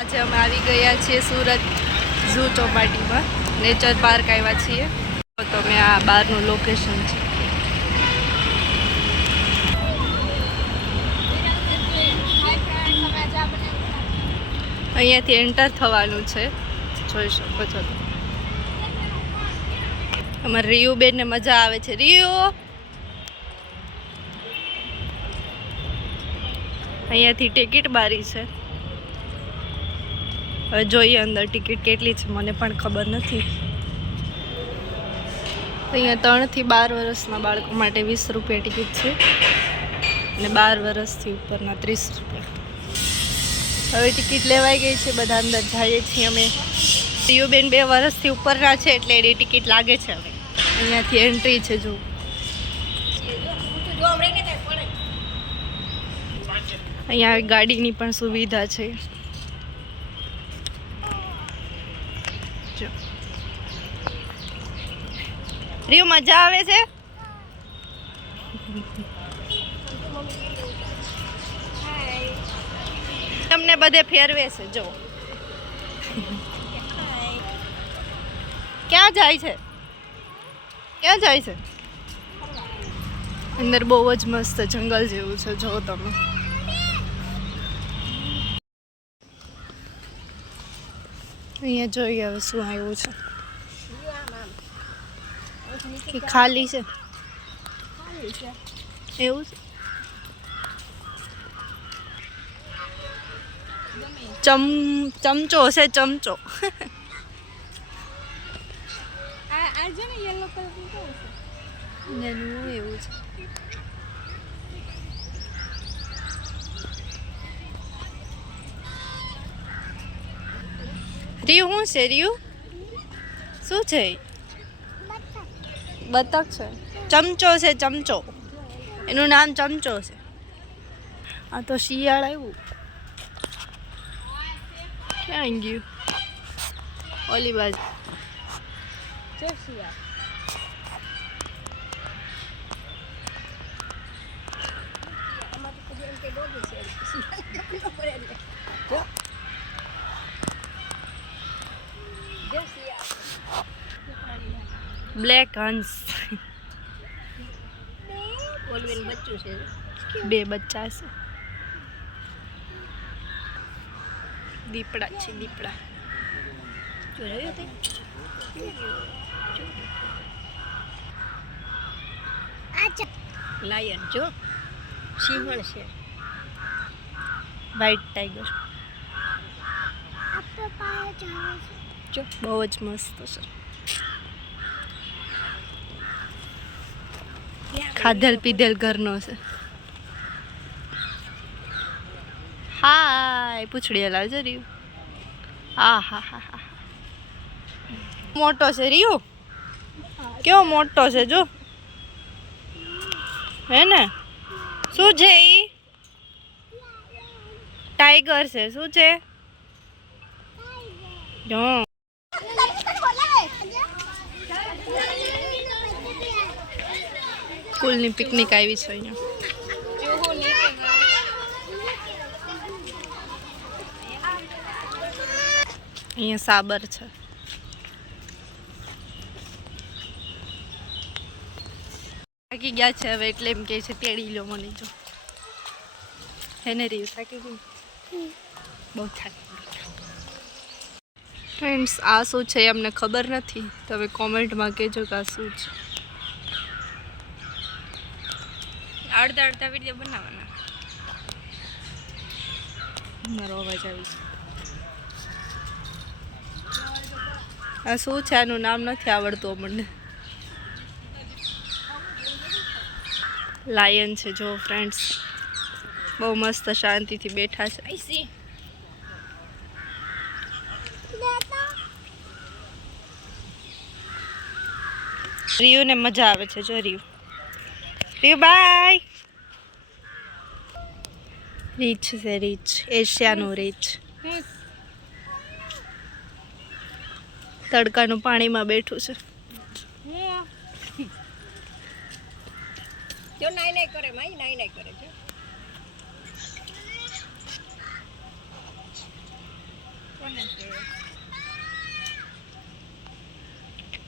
આજે અમે આવી ગયા છીએ સુરત ઝૂ ચોપાટીમાં. નેચર પાર્ક આવ્યા છીએ. તો મેં આ બહારનું લોકેશન છે. અહીંયાથી એન્ટર થવાનું છે. જોઈ શકો છો. અમારે રિયુ બેનને મજા આવે છે. રિયુ! અહીંયાથી ટિકિટ બારી છે. હવે જોઈએ અંદર ટિકિટ કેટલી છે, મને પણ ખબર નથી. અહીંયા ત્રણથી બાર વર્ષના બાળકો માટે વીસ રૂપિયા ટિકિટ છે અને બાર વર્ષથી ઉપરના ત્રીસ રૂપિયા. હવે ટિકિટ લેવાઈ ગઈ છે, બધા અંદર જઈએ છીએ અમે. રિયુબેન બે વર્ષથી ઉપરના છે એટલે એની ટિકિટ લાગે છે હવે. અહીંયાથી એન્ટ્રી છે, જો. અહીંયા ગાડીની પણ સુવિધા છે. જો. રિયુ, મજા આવે છે? તમને બધે ફેરવે છે, જો. ક્યાં જાય છે? ક્યાં જાય છે? અંદર બહુ જ મસ્ત જંગલ જેવું છે, જો તમે. અહીંયા જોઈએ હવે શું આવ્યું છે. કે ખાલી છે. એવું છે? ચમ ચમચો છે ચમચો. એનું એવું છે રિયુ શું છે રિયુ? શું છે? બતક છે. ચમચો છે ચમચો. એનું નામ ચમચો છે. આ તો શિયાળ આવ્યું. ક્યાં ગયું? ઓલી બાજુ. બ્લેક હંસ બે બચ્ચા છે. દીપડા છે દીપડા. લાયન જો. સિંહણ છે. વ્હાઈટ ટાઈગર જો. બહુ જ મસ્ત છે. ખાધેલ પીધેલ ઘરનો છે. હાય પૂછડી હલાવ છે રીયું હા હા હા. મોટો છે રિયુ? કેવો મોટો છે જો? હે ને? શું છે ઈ? ટાઈગર છે, શું છે? જો. સ્કૂલની પિકનિક આવી છે અહીંયા. અહીંયા સાબર છે. થાકી ગયા છે હવે એટલે એમ કે છે તેડી લો મને જો. એને રહ્યું થાકી ગયું બહુ થાકી ફ્રેન્ડ્સ આ શું છે એ અમને ખબર નથી. તમે કોમેન્ટમાં કહેજો કે આ શું છે. અડધા અડધા વીડિયો બનાવવાના. મારો અવાજ આવી છે આ શું છે? આનું નામ નથી આવડતું મને લાયન છે જો ફ્રેન્ડ્સ બહુ મસ્ત શાંતિથી બેઠા છે. રિયુને મજા આવે છે જો રિયુ. રિયુ બાય રીચ છે રીચ એશિયાનું રીચ તડકાનું પાણીમાં બેઠું છે. જો નાઈ નાઈ કરે માઈ નાઈ નાઈ કરે છે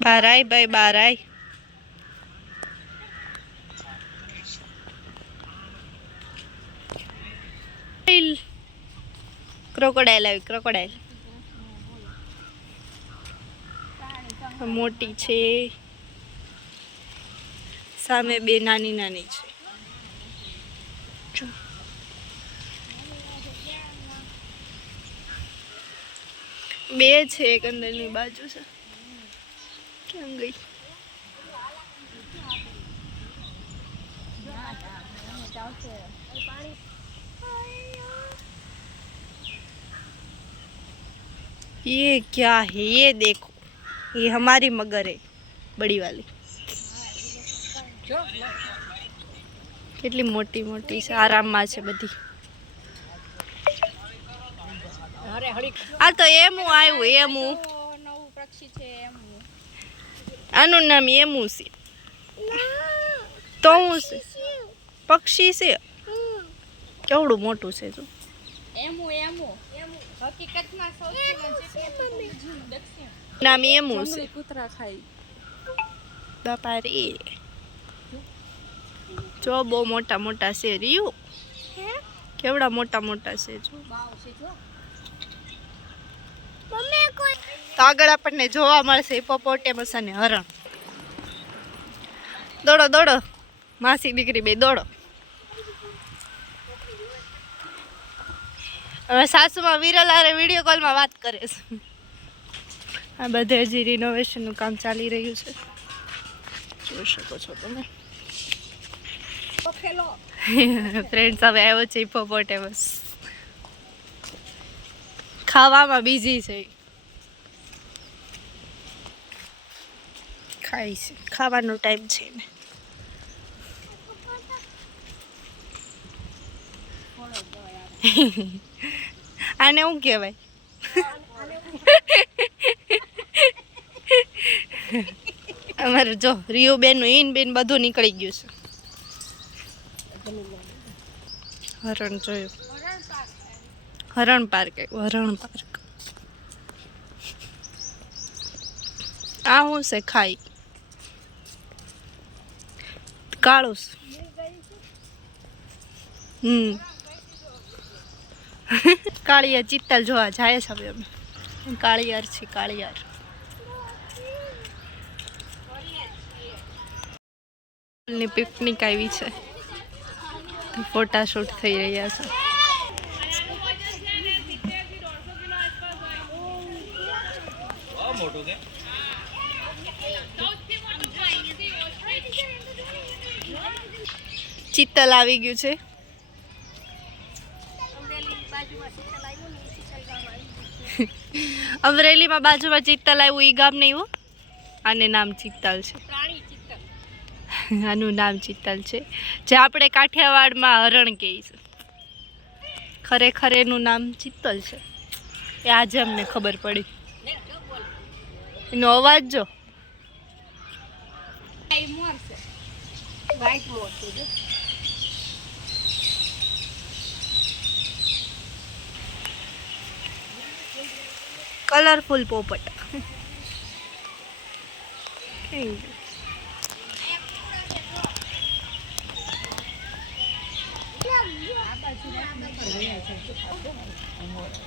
બારાય ભાઈ બાર ક્રોકોડાઇલ આવી, ક્રોકોડાઇલ. મોટી છે. સામે બે નાની નાની છે. બે છે એક અંદરની બાજુ છે. કેમ ગઈ? ये क्या है ये देखो ये हमारी मगर है बड़ी वाली જો કેટલી મોટી મોટી છે આરામમાં છે બધી અરે હળી આ તો એમું આવ્યું એમું નવું પક્ષી છે એમ આનું નામ એમું છે તો હું છે પક્ષી છે કેવડું મોટું છે જો એમુ એમુ હકીકતમાં સૌથી નજીક દક્ષિણ. નામ એમું છે કૂતરા ખાઈ. બાપા જો બહુ મોટા મોટા છે રિયું. કેવડા મોટા મોટા છે જો. છે જો. તો આગળ આપણને જોવા મળશે હિપોપોટેમસ અને હરણ. દોડો દોડો. માસી દીકરી બે દોડો. સાસુમાં વિરલ હારે વીડિયો કોલમાં વાત કરે છે. આ બધે હજી રિનોવેશનનું કામ ચાલી રહ્યું છે. જોઈ શકો છો તમે. ફ્રેન્ડ્સ હવે આવ્યો છે હિપોપોટેમસ ખાવામાં બીજી છે. ખાય છે. ખાવાનો ટાઈમ છે ને. આને શું કહેવાય? અમારે જો રિયો બેન ઈન બેન બધું નીકળી ગયું છે. હરણ જોયું. હરણ પાર્ક હરણ પાર્ક. આ શું છે ખાઈ? કાળું હમ. કાળિયા ચિત્તલ જોવા જાય છે હવે અમે. કાળિયાર છે, કાળિયાર. ની પિકનિક આવી છે. ફોટાશૂટ થઈ રહ્યા છે. ચિત્તલ આવી ગયું છે. અમરેલીમાં બાજુમાં ચિત્તલ આવ્યું એ ગામ નહીં આને નામ ચિત્તલ છે. આનું નામ ચિત્તલ છે. જે આપણે કાઠિયાવાડમાં હરણ કહે છે. ખરેખર એનું નામ ચિત્તલ છે. એ આજે અમને ખબર પડી. એનો અવાજ જો. મોર મોર છે જો. કલરફુલ પોપટ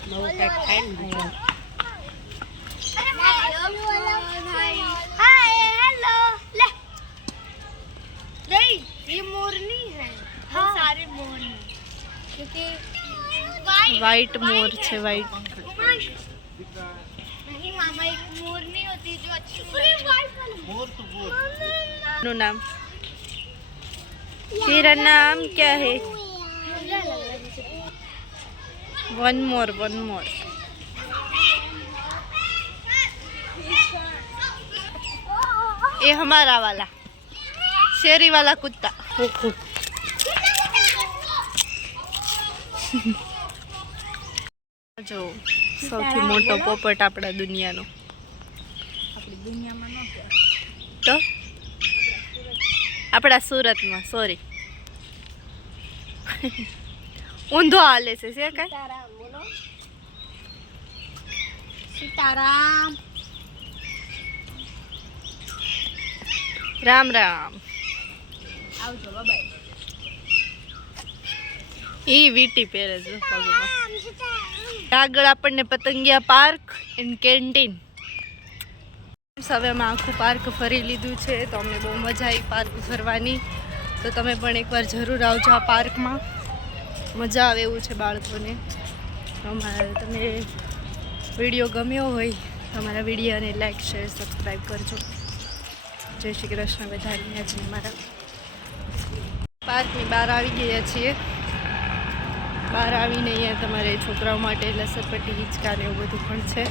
નવું કંઈક ખાઈ લીધું વ્હાઈટ મોર છે વ્હાઈટ નું નામ तेरा नाम क्या है वन मोर वन मोर ये हमारा वाला शेरी वाला कुत्ता જો સૌથી મોટો પોપટ આપણા દુનિયાનો આપણી દુનિયામાં ન કહેવાય તો આપણા સુરતમાં સોરી ઊંધો હાલે છે છે કઈ? સીતારામ રામ રામ. આવજો ઈ વીટી પહેરે છે આગળ આપણને પતંગિયા પાર્ક એન્ડ કેન્ટીન હવે અમે આખું પાર્ક ફરી લીધું છે, તો અમને બહુ મજા આવી પાર્ક ફરવાની. તો તમે પણ એકવાર જરૂર આવજો આ પાર્કમાં. મજા આવે એવું છે બાળકોને. અમારે તમે વીડિયો ગમ્યો હોય, તો અમારા વિડીયોને લાઈક, શેર, સબસ્ક્રાઈબ કરજો. જય શ્રી કૃષ્ણ બધાને છીએ મારા પાર્કની બહાર આવી ગયા છીએ. બહાર આવીને અહીંયા તમારે છોકરાઓ માટે લસરપટ્ટી, હિંચકા એવું બધું પણ છે.